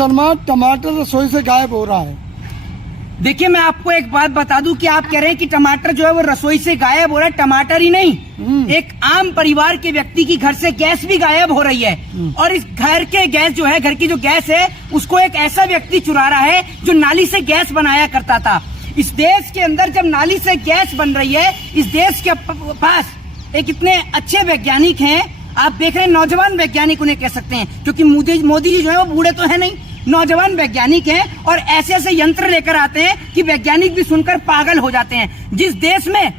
शर्मा, टमाटर रसोई से गायब हो रहा है। देखिए, मैं आपको एक बात बता दूं कि आप कह रहे हैं कि टमाटर जो है वो रसोई से गायब हो रहा है। टमाटर ही नहीं, एक आम परिवार के व्यक्ति की घर से गैस भी गायब हो रही है। और इस घर के गैस जो है, घर की जो गैस है, उसको एक ऐसा व्यक्ति चुरा रहा है जो नाली से गैस बनाया करता था। इस देश के अंदर जब नाली से गैस बन रही है, इस देश के पास एक इतने अच्छे वैज्ञानिक हैं, आप देख रहे हैं, नौजवान वैज्ञानिक उन्हें कह सकते हैं, क्योंकि मोदी जी जो है वो बूढ़े तो है नहीं, नौजवान वैज्ञानिक हैं और ऐसे ऐसे यंत्र लेकर आते हैं कि वैज्ञानिक भी सुनकर पागल हो जाते हैं। जिस देश में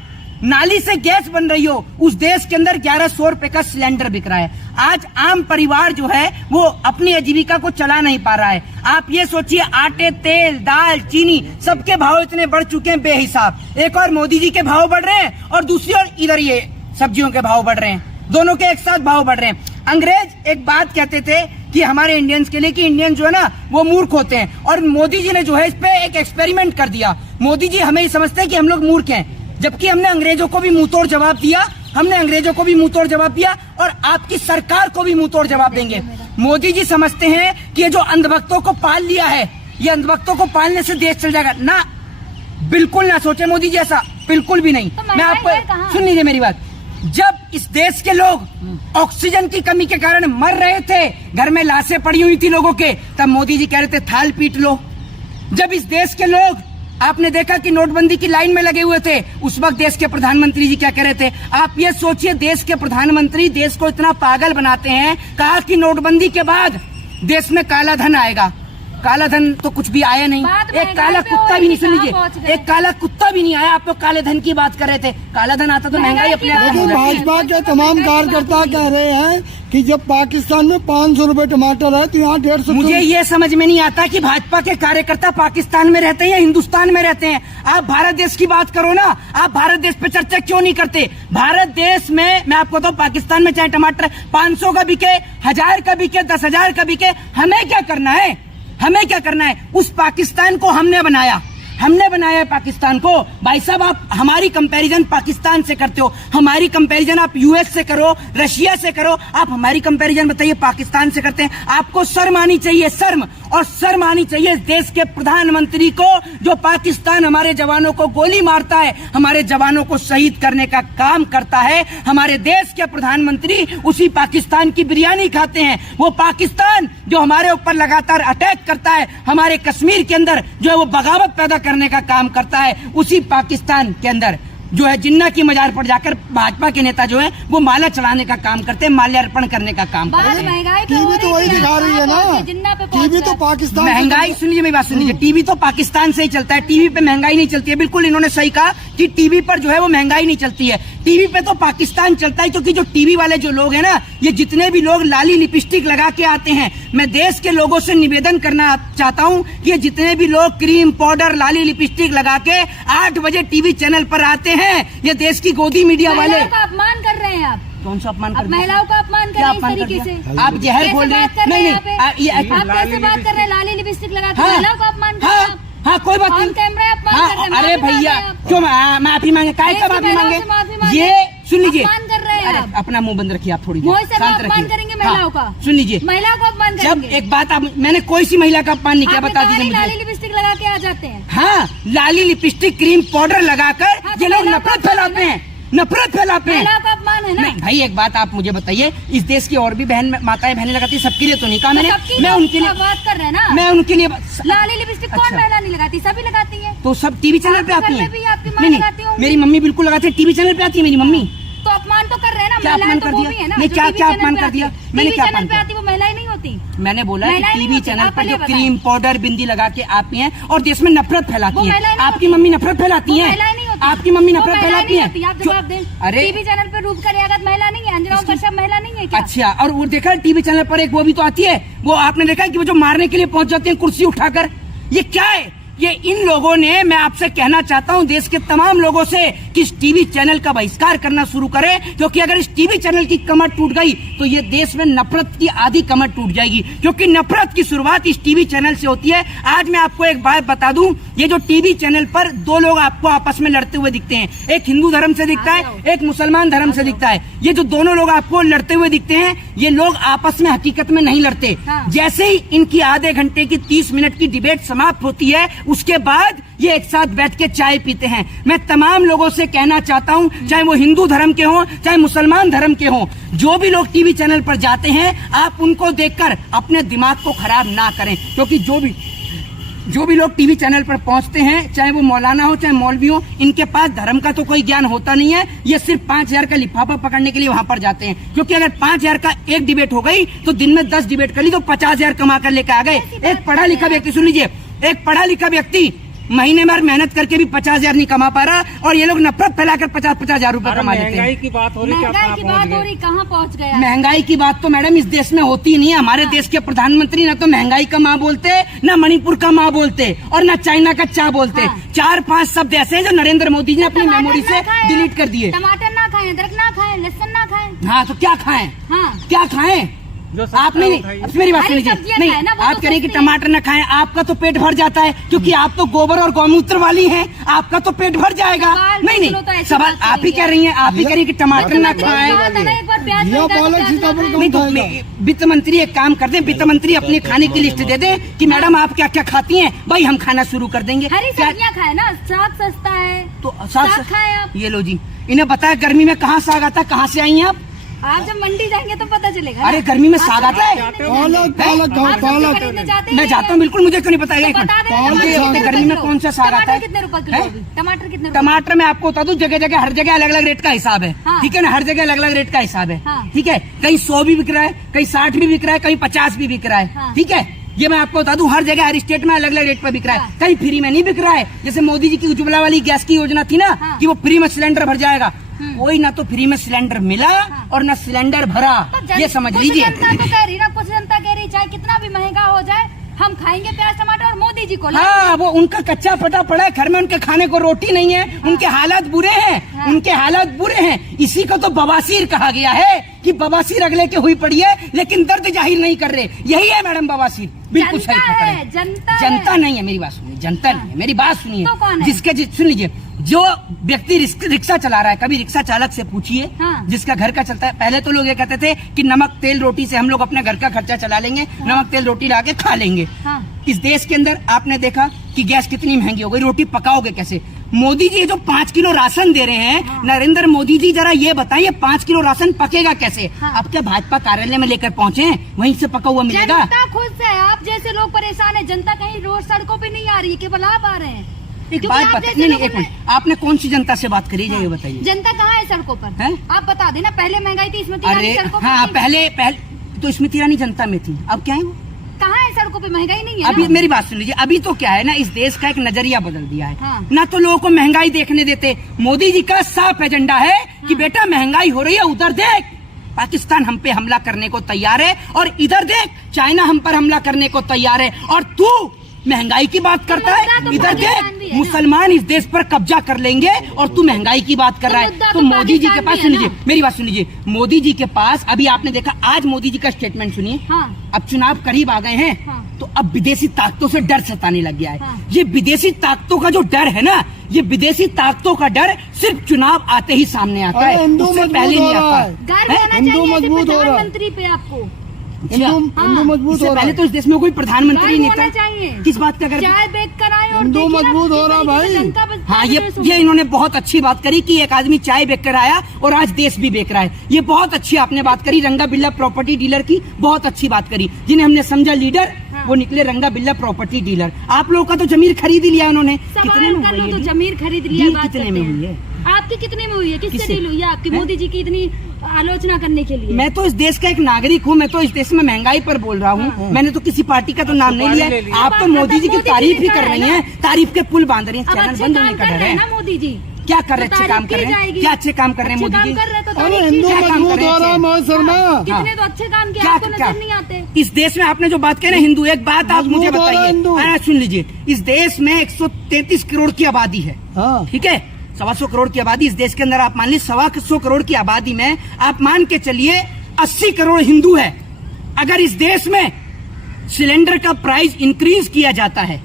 नाली से गैस बन रही हो, उस देश के अंदर 1100 रुपए का सिलेंडर बिक रहा है। आज आम परिवार जो है वो अपनी आजीविका को चला नहीं पा रहा है। आप ये सोचिए, आटे, तेल, दाल, चीनी, सबके भाव इतने बढ़ चुके हैं बेहिसाब। एक और मोदी जी के भाव बढ़ रहे हैं और दूसरी ओर इधर ये सब्जियों के भाव बढ़ रहे हैं, दोनों के एक साथ भाव बढ़ रहे हैं। अंग्रेज एक बात कहते थे कि हमारे इंडियंस के लिए कि इंडियन जो है ना वो मूर्ख होते हैं, और मोदी जी ने जो है इस पे एक एक्सपेरिमेंट कर दिया। मोदी जी हमें समझते हैं कि हम लोग मूर्ख हैं, जबकि हमने अंग्रेजों को भी मुंहतोड़ जवाब दिया, हमने अंग्रेजों को भी मुंहतोड़ जवाब दिया और आपकी सरकार को भी मुंहतोड़ जवाब देंगे। मोदी जी समझते हैं कि ये जो अंधभक्तों को पाल लिया है, ये अंधभक्तों को पालने से देश चल जाएगा। ना, बिल्कुल ना सोचे मोदी जी ऐसा, बिल्कुल भी नहीं। तो मैं आपको सुन लीजिए मेरी बात। जब इस देश के लोग ऑक्सीजन की कमी के कारण मर रहे थे, घर में लाशें पड़ी हुई थी लोगों के, तब मोदी जी कह रहे थे थाल पीट लो। जब इस देश के लोग, आपने देखा कि नोटबंदी की लाइन में लगे हुए थे, उस वक्त देश के प्रधानमंत्री जी क्या कह रहे थे? आप ये सोचिए, देश के प्रधानमंत्री देश को इतना पागल बनाते हैं, कहा कि नोटबंदी के बाद देश में काला धन आएगा। काला धन तो कुछ भी आया नहीं, एक काला कुत्ता भी नहीं, सुन लीजिए, एक काला कुत्ता भी नहीं आया। आप तो काले धन की बात कर रहे थे, काला धन आता तो महंगाई अपने आप। लेकिन भाजपा के तमाम कार्यकर्ता कह रहे हैं कि जब पाकिस्तान में 500 रुपए टमाटर है तो यहाँ 150। मुझे ये समझ में नहीं आता कि भाजपा के कार्यकर्ता पाकिस्तान में रहते हैं या हिंदुस्तान में रहते हैं। आप भारत देश की बात करो ना, आप भारत देश पे चर्चा क्यों नहीं करते? भारत देश में मैं आपको तो पाकिस्तान में चाहे टमाटर 500 का बिके, 1000 का बिके, 10,000 का बिके, हमें क्या करना है? हमें क्या करना है? उस पाकिस्तान को हमने बनाया, हमने बनाया है पाकिस्तान को। भाई साहब, आप हमारी कंपैरिजन पाकिस्तान से करते हो, हमारी कंपैरिजन आप यूएस से करो, रशिया से करो, आप हमारी कंपैरिजन बताइए पाकिस्तान से करते हैं। आपको शर्म आनी चाहिए, शर्म, और शर्म आनी चाहिए इस देश के प्रधानमंत्री को, जो पाकिस्तान हमारे जवानों को गोली मारता है, हमारे जवानों को शहीद करने का काम करता है। हमारे देश के प्रधानमंत्री उसी पाकिस्तान की बिरयानी खाते हैं। वो पाकिस्तान जो हमारे ऊपर लगातार अटैक करता है, हमारे कश्मीर के अंदर जो है वो बगावत पैदा करने का काम करता है, उसी पाकिस्तान के अंदर जो है जिन्ना की मजार पर जाकर भाजपा के नेता जो है वो माला चढ़ाने का काम करते हैं, माल्यार्पण करने का काम करते हैं। टीवी तो वही दिखा रही है ना, टीवी तो पाकिस्तान। महंगाई, सुन लीजिए मेरी बात सुन लीजिए, टीवी तो पाकिस्तान से ही चलता है, टीवी पे महंगाई नहीं चलती है। बिल्कुल इन्होंने सही कहा कि टीवी पर जो है वो महंगाई नहीं चलती है, टीवी पे तो पाकिस्तान चलता है। क्योंकि जो टीवी वाले जो लोग हैं ना, ये जितने भी लोग लाली लिपस्टिक लगा के आते हैं, मैं देश के लोगों से निवेदन करना चाहता हूँ कि ये जितने भी लोग क्रीम पाउडर लाली लिपस्टिक लगा के 8 बजे टीवी चैनल पर आते हैं, ये देश की गोदी मीडिया वाले अपमान कर रहे हैं। आप कौन सा अपमान कर? महिलाओं का अपमान कर रहे हैं इस तरीके से। आप जहर बोल रहे हैं। नहीं, आप कैसे बात कर रहे हैं? लाली लिपस्टिक लगा के महिलाओं का अपमान कर रहे हैं। हाँ, कोई बात नहीं। कैमरा अपमान कर रहे हैं। अरे भैया, क्यों माफी मांगे? काय का माफी मांगे? ये सुन लीजिए, अपमान कर रहे हैं आप। अपना मुंह बंद रखिए आप, थोड़ी अपमान करेंगे महिलाओं का। सुन लीजिए, महिलाओं को अपमान करेंगे। जब एक बात, आप, मैंने कोई सी महिला का अपमान नहीं किया, बता दीजिए मुझे। लाली लिपस्टिक लगा के आ जाते हैं। हाँ, लाली लिपस्टिक क्रीम पाउडर लगाकर ये लोग नफरत फैलाते हैं, नफरत फैलाते हैं। का अपमान है ना? नहीं भाई, एक बात आप मुझे बताइए, इस देश की और भी बहन माताएं बहनें लगाती है, सबके लिए तो नहीं कहा मैंने। मैं उनके लिए बात कर रहे हैं ना, मैं उनके लिए। लाली लिपस्टिक कौन महिला नहीं लगाती? सभी लगाती है। तो सब टीवी चैनल पे आती है। नहीं, मेरी मम्मी बिल्कुल लगाती है, टीवी चैनल पे आती है मेरी मम्मी। तो अपमान तो कर रहे हैं ना, क्या अपमान कर दिया? नहीं, क्या अपमान कर दिया मैंने? क्या अपमान किया? वो महिलाएं नहीं होती। मैंने बोला कि टीवी चैनल पर जो क्रीम पाउडर बिंदी लगा के आती हैं और देश में नफरत फैलाती हैं। आपकी मम्मी नफरत फैलाती हैं, आपकी मम्मी नफरत फैलाती है। आप जवाब दें। अरे टीवी चैनल पर रूप कर यागत महिला नहीं है, अंजना कश्यप महिला नहीं है क्या? अच्छा, और वो देखा टीवी चैनल पर एक वो भी तो आती है, वो आपने देखा कि वो जो मारने के लिए पहुंच जाते हैं कुर्सी उठाकर। ये क्या है? ये इन लोगों ने, मैं आपसे कहना चाहता हूं देश के तमाम लोगों से कि इस टीवी चैनल का बहिष्कार करना शुरू करें, क्योंकि अगर इस टीवी चैनल की कमर टूट गई तो ये देश में नफरत की आधी कमर टूट जाएगी, क्योंकि नफरत की शुरुआत इस टीवी चैनल से होती है। आज मैं आपको एक बात बता दूं, ये जो टीवी चैनल पर दो लोग आपको आपस में लड़ते हुए दिखते हैं, एक हिंदू धर्म से दिखता है, एक मुसलमान धर्म से दिखता है। ये जो दोनों लोग आपको लड़ते हुए दिखते हैं, ये लोग आपस में हकीकत में नहीं लड़ते। जैसे ही इनकी आधे घंटे की 30 मिनट की डिबेट समाप्त होती है, उसके बाद ये एक साथ बैठ के चाय पीते हैं। मैं तमाम लोगों से कहना चाहता हूं, चाहे वो हिंदू धर्म के हों, चाहे मुसलमान धर्म के हों, जो भी लोग टीवी चैनल पर जाते हैं, आप उनको देखकर अपने दिमाग को खराब ना करें, क्योंकि जो भी लोग टीवी चैनल पर पहुंचते हैं, चाहे वो मौलाना हो चाहे मौलवी हो, इनके पास धर्म का तो कोई ज्ञान होता नहीं है। ये सिर्फ 5,000 का लिफाफा पकड़ने के लिए वहां पर जाते हैं, क्योंकि अगर 5,000 का एक डिबेट हो गई तो दिन में 10 डिबेट कर ली तो 50,000 कमा कर लेकर आ गए। एक पढ़ा लिखा व्यक्ति, सुन लीजिए, एक पढ़ा लिखा व्यक्ति महीने भर मेहनत करके भी 50,000 नहीं कमा पा रहा, और ये लोग नफरत फैलाकर 50,000 रुपए कमा लेते हैं। महंगाई की बात हो रही, महंगाई की बात हो रही, कहाँ पहुँच गया? महंगाई की बात तो मैडम इस देश में होती नहीं है। हमारे देश के प्रधानमंत्री ना तो महंगाई का माँ बोलते, ना मणिपुर का माँ बोलते, और ना चाइना का चा बोलते। 4-5 शब्द ऐसे हैं जो नरेंद्र मोदी ने अपनी मेमोरी से डिलीट कर दिए। टमाटर ना खाएं, अदरक ना खाएं, लहसुन ना खाएं। हाँ, तो क्या खाएं? हाँ, क्या खाएं? आप नहीं, अब मेरी बात सुन लीजिए, नहीं आप कह रहे हैं कि टमाटर न खाएं, आपका तो पेट भर जाता है, क्योंकि आप तो गोबर और गौमूत्र वाली हैं, आपका तो पेट भर जाएगा। नहीं, सवाल आप ही कह रही हैं, आप ही कह रही हैं कि टमाटर न खाएं। नहीं तो वित्त मंत्री एक काम कर दें, वित्त मंत्री अपने खाने की लिस्ट दे दें कि मैडम आप क्या क्या खाती हैं, भाई हम खाना शुरू कर देंगे। हरी सब्जियां खाएं ना, साग सस्ता है तो साग खाएं आप। ये लो जी, इन्हें बताया गर्मी में कहाँ साग आता है, कहाँ से आई हैं आप? आप जब मंडी जाएंगे तो पता चलेगा। अरे गर्मी में साग आता है, मैं जाता हूँ, बिल्कुल मुझे क्यों नहीं बताया। गर्मी में कौन सा साग आता है? कितने रुपए किलो? टमाटर कितने? टमाटर मैं आपको बता दूं, जगह जगह हर जगह अलग अलग रेट का हिसाब है, ठीक है ना, हर जगह अलग अलग रेट का हिसाब है, ठीक है। कहीं 100 भी बिक रहा है, कहीं 60 भी बिक रहा है, कहीं 50 भी बिक रहा है, ठीक है। ये मैं आपको बता दूं, हर जगह हर स्टेट में अलग अलग रेट पर बिक रहा है। कहीं फ्री में नहीं बिक रहा है, जैसे मोदी जी की उज्ज्वला वाली गैस की योजना थी ना, कि वो फ्री में सिलेंडर भर जाएगा, कोई ना तो फ्री में सिलेंडर मिला और ना सिलेंडर भरा, ये समझ लीजिए। जनता तो कह रही ना, कुछ जनता कह रही चाहे कितना भी महंगा हो जाए हम खाएंगे प्याज टमाटर, और मोदी जी को हाँ, वो उनका कच्चा पटा पड़ा है घर में, उनके खाने को रोटी नहीं है, उनके हालात बुरे हैं, उनके हालात बुरे हैं। इसी को तो बवासीर कहा गया है कि बवासीर अगले के हुई पड़ी है लेकिन दर्द जाहिर नहीं कर रहे, यही है मैडम बवासीर। बिल्कुल सही पकड़े। जनता नहीं है, मेरी बात सुनिए, जनता नहीं है, मेरी बात सुनिए। जिसके सुन लीजिए, जो व्यक्ति रिक्शा चला रहा है, कभी रिक्शा चालक से पूछिए, जिसका घर का चलता है। पहले तो लोग ये कहते थे कि नमक तेल रोटी से हम लोग अपने घर का खर्चा चला लेंगे, नमक तेल रोटी ला के खा लेंगे। इस देश के अंदर आपने देखा कि गैस कितनी महंगी हो गई, रोटी पकाओगे कैसे? मोदी जी जो 5 किलो राशन दे रहे हैं, नरेंद्र मोदी जी जरा ये बताइए 5 किलो राशन पकेगा कैसे? अब क्या भाजपा कार्यालय में लेकर पहुंचे हैं, वहीं से पका हुआ मिलेगा? जनता खुद है, आप जैसे लोग परेशान है, जनता कहीं रोड सड़कों पे नहीं आ रही है, केवल आप आ रहे हैं। एक बात बताइए, नहीं एक मिनट, आपने कौन सी जनता से बात करी है ये बताइए। जनता कहाँ है सड़कों पर? आप बता देना। पहले महंगाई थी, स्मृति अरे हाँ, पहले पहले तो स्मृति ईरानी जनता में थी, अब क्या है वो? कहाँ है सड़कों पे? महंगाई नहीं है। अभी मेरी बात सुन लीजिए, अभी तो क्या है ना, इस देश का एक नजरिया बदल दिया है। ना तो लोगों को महंगाई देखने देते। मोदी जी का साफ एजेंडा है कि बेटा महंगाई हो रही है, उधर देख पाकिस्तान हम पे हमला करने को तैयार है, और इधर देख चाइना हम पर हमला करने को तैयार है, और तू महंगाई की बात करता है। इधर देख मुसलमान इस देश पर कब्जा कर लेंगे और तू महंगाई की बात कर रहा है। तो मोदी जी के पास, सुन लीजिए मेरी बात सुन लीजिए, मोदी जी के पास अभी आपने देखा, आज मोदी जी का स्टेटमेंट सुनिए। अब चुनाव करीब आ गए हैं, तो अब विदेशी ताकतों से डर सताने लग गया है। ये विदेशी ताकतों का जो डर है ना, ये विदेशी ताकतों का डर सिर्फ चुनाव आते ही सामने आता है, उससे पहले नहीं आता। हिंदू मजबूत हो रहा है, मंत्री पे आपको हिंदू मजबूत हो रहा पहले तो इस देश में कोई प्रधानमंत्री नहीं था। चाहिए किस बात का? चाय बेच कर आए और हिंदू मजबूत हो रहा भाई। हाँ, ये इन्होंने बहुत अच्छी बात करी कि एक आदमी चाय बेच कर आया और आज देश भी बेच रहा है। ये बहुत अच्छी आपने बात करी, रंगा बिल्ला प्रॉपर्टी डीलर की बहुत अच्छी बात करी। जिन्हें हमने समझा लीडर, वो निकले रंगा बिल्ला प्रॉपर्टी डीलर। आप लोगों का तो जमीर खरीद लिया इन्होंने। कितने में हुई है? तो जमीर खरीद लिया, कितने में हुई है? आपकी कितने में हुई है? किससे डील हुई है आपकी मोदी जी की इतनी आलोचना करने के लिए? मैं तो इस देश का एक नागरिक हूँ, मैं तो इस देश में महंगाई पर बोल रहा हूँ। मैंने तो किसी पार्टी का तो नाम नहीं लिया। आप तो मोदी जी की तारीफ ही कर रही हैं, तारीफ के पुल बांध रही हैं। चैनल बंद होने का डर है। मोदी जी क्या कर रहे? अच्छे काम कर रहे हैं, क्या अच्छे काम कर रहे हैं मोदी जी? बताओ अरे एक हिंदू चीज़। क्या काम मजबूत कर रहे हो रहा है हैं? मोहित शर्मा। कितने तो अच्छे काम किए क्या- आपको क्या? नजर नहीं आते। इस देश में आपने जो बात कही ना हिंदू, एक बात आप मुझे मजबूत हो रहा है बताइए, हिंदू। अरे सुन लीजिए, इस देश में 133 करोड़ की आबादी है, हाँ ठीक है, 125 करोड़ की आबादी इस देश के अंदर, आप मान लीजिए 125 करोड़ की आबादी में आप मान के चलिए 80 करोड़ हिंदू है। अगर इस देश में सिलेंडर का प्राइस इंक्रीज किया जाता है,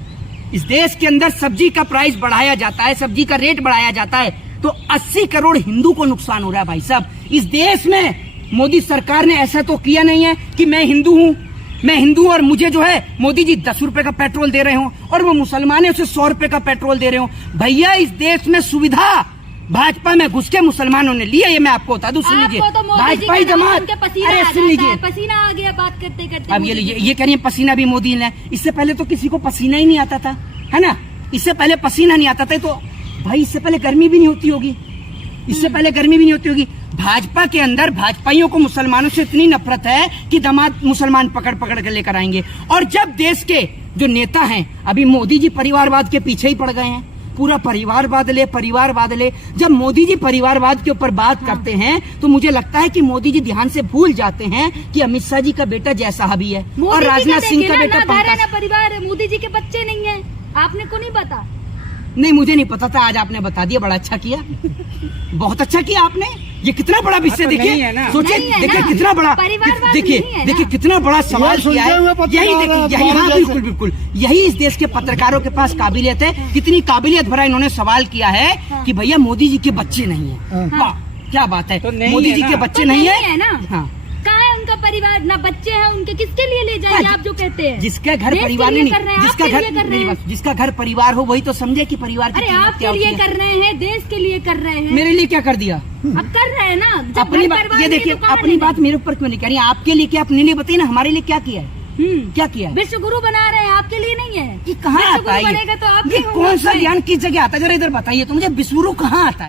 इस देश के अंदर सब्जी का प्राइस बढ़ाया जाता है, सब्जी का रेट बढ़ाया जाता है, तो 80 करोड़ हिंदू को नुकसान हो रहा है भाई साहब। इस देश में मोदी सरकार ने ऐसा तो किया नहीं है कि मैं हिंदू हूँ, मैं हिंदू और मुझे जो है मोदी जी 10 रुपए का पेट्रोल दे रहे हो और वो मुसलमान है उसे 100 रुपए का पेट्रोल दे रहे हो। भैया इस देश में सुविधा भाजपा में घुस के मुसलमानों ने लिया, ये मैं आपको बता दूं, सुन लीजिए, आपको तो मोदी जी भाजपा ही का नाम जमात, सुन के पसीना अरे आ सुन जाता लीजिए, है, पसीना आ गया बात करते करते। अब ये कह रही है पसीना भी मोदी ने, इससे पहले तो किसी को पसीना ही नहीं आता था, है ना, इससे पहले पसीना नहीं आता था, तो भाई इससे पहले गर्मी भी नहीं होती होगी, इससे पहले गर्मी भी नहीं होती होगी। भाजपा के अंदर भाजपाइयों को मुसलमानों से इतनी नफरत है कि दामाद मुसलमान पकड़ पकड़ कर लेकर आएंगे। और जब देश के जो नेता हैं, अभी मोदी जी परिवारवाद के पीछे ही पड़ गए हैं, पूरा परिवारवाद ले। जब मोदी जी परिवारवाद के ऊपर बात करते हैं तो मुझे लगता है कि मोदी जी ध्यान से भूल जाते हैं कि अमित शाह जी का बेटा जय साहबी है और राजनाथ सिंह का बेटा पंकज। ना परिवार, मोदी जी के बच्चे नहीं है, आपने को नहीं पता? नहीं, मुझे नहीं पता था, आज आपने बता दिया, बड़ा अच्छा किया, बहुत अच्छा किया आपने। ये कितना बड़ा विषय, देखिए सोचिए, नहीं है देखिए ना। कितना बड़ा, परिवारवाद देखिए नहीं है ना। देखिए कितना बड़ा सवाल ये किया है। सुलझे हुए पत्रकार यही हैं, देखिए, यही, हाँ हमारे बिल्कुल जैसे। बिल्कुल, यही इस देश के पत्रकारों के पास काबिलियत है। कितनी काबिलियत भरा इन्होंने सवाल किया है कि भैया मोदी जी के बच्चे नहीं है। हाँ। वाह, क्या बात है, तो नहीं मोदी है जी ना। के बच्चे तो नहीं नहीं है है ना। हाँ, कहाँ है उनका परिवार? ना बच्चे हैं उनके, किसके लिए ले जाएंगे हाँ, आप जो कहते हैं? जिसका घर देश के परिवार लिए नहीं, कर रहे हैं, जिसका आपके घर लिए कर रहे मेरी हैं। बात, जिसका घर परिवार हो वही तो समझे कि परिवार की अरे कीमत क्या आपके लिए होती है। कर रहे हैं, देश के लिए कर रहे हैं। मेरे लिए क्या कर दिया? अब कर रहे हैं ना। जब अपनी घर बात परिवार ये नहीं है देखिए, तो कहाँ अपनी ले बात मेरे ऊपर क्यों नहीं कह रही? आपके लिए क्या, अपने लिए बताइए ना, हमारे लिए क्या किया है, जाएं? क्या किया है? विश्व गुरु बना रहे हैं, आपके लिए नहीं है। ये कहाँ विश्व आता गुरु है बनेगा तो आप ये भी कौन सा होंगे। ज्ञान किस जगह आता है? जरा इधर बताइए तो मुझे, विश्वगुरु कहाँ आता है?